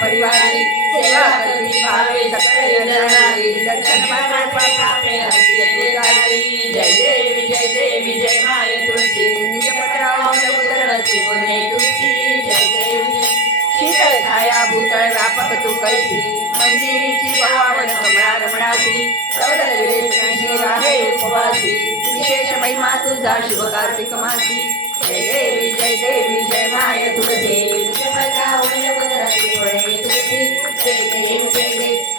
परिवारी सेवा करवी भावे सकळ जननारी दर्शन तुझा शुभ कार्तिक मासी. जय देवी जय देवी जय माय तुळशी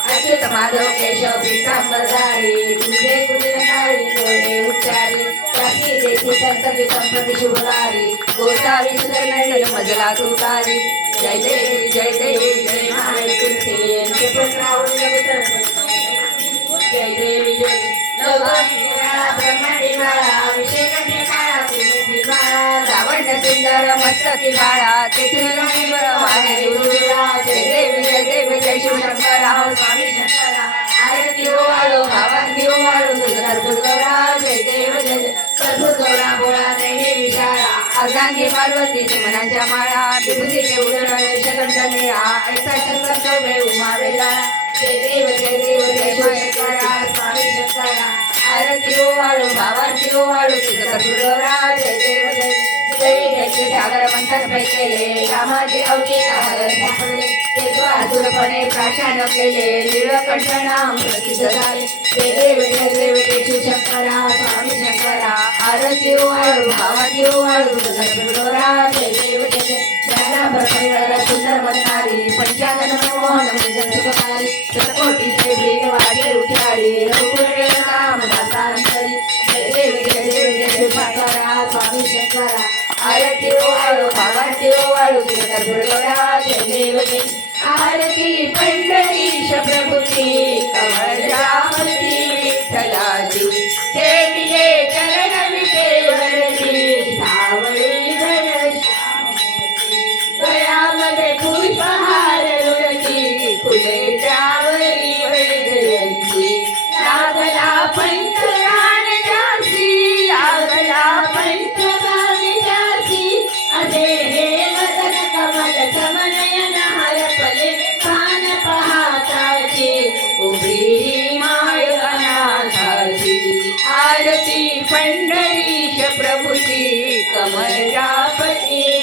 अच्युत माधव केशव पीतांबरधारी तुझे कुलनारी डोळे उच्चारी त्याची देशी संतती संपत्ती शुभकारी गोसावी सुंदर मजला तुतारी जय देवी जय देवी जय माय माळा सुंदर मस्तकी बाळा तेथील वाहे उजुळा जय देवी जय देवी शिवशंकरा हो स्वामी शंकरा. आरती ओवाळो भावांती ओवाळो जय जय बोळा अर्धांगी पार्वती सुमनाच्या माळा विभूतीचे उजळ शकंठ ऐसा शंकर उमा वेला जय देव जय देव जय शिवशंकरा स्वामी शंकरा. आरती हो ओवाळो भावांती ओवाळो हो तुझा सागर मंथन पैकेले रामाचे प्राशान केले निळकंठ नाम प्रसिद्ध झाले जय देव जय देव स्वामी शंकरा आरती ओवाळू भावाची ओवाळू गौरा जय देव सुंदर बनणारी पंचानन मनमोहन सुखकारी शतकोटी देवी वाजे उठारी आरती ओवाळू भावाची ओवाळू गौरा जय देव जय आरती पंढरीश प्रभूची कमळावती विठ्ठलाची. हे विजे चरण विटेवरची सावळी धन गळ्यामध्ये पुष्पहार रुळती फुले पंढरीश प्रभूची कमळा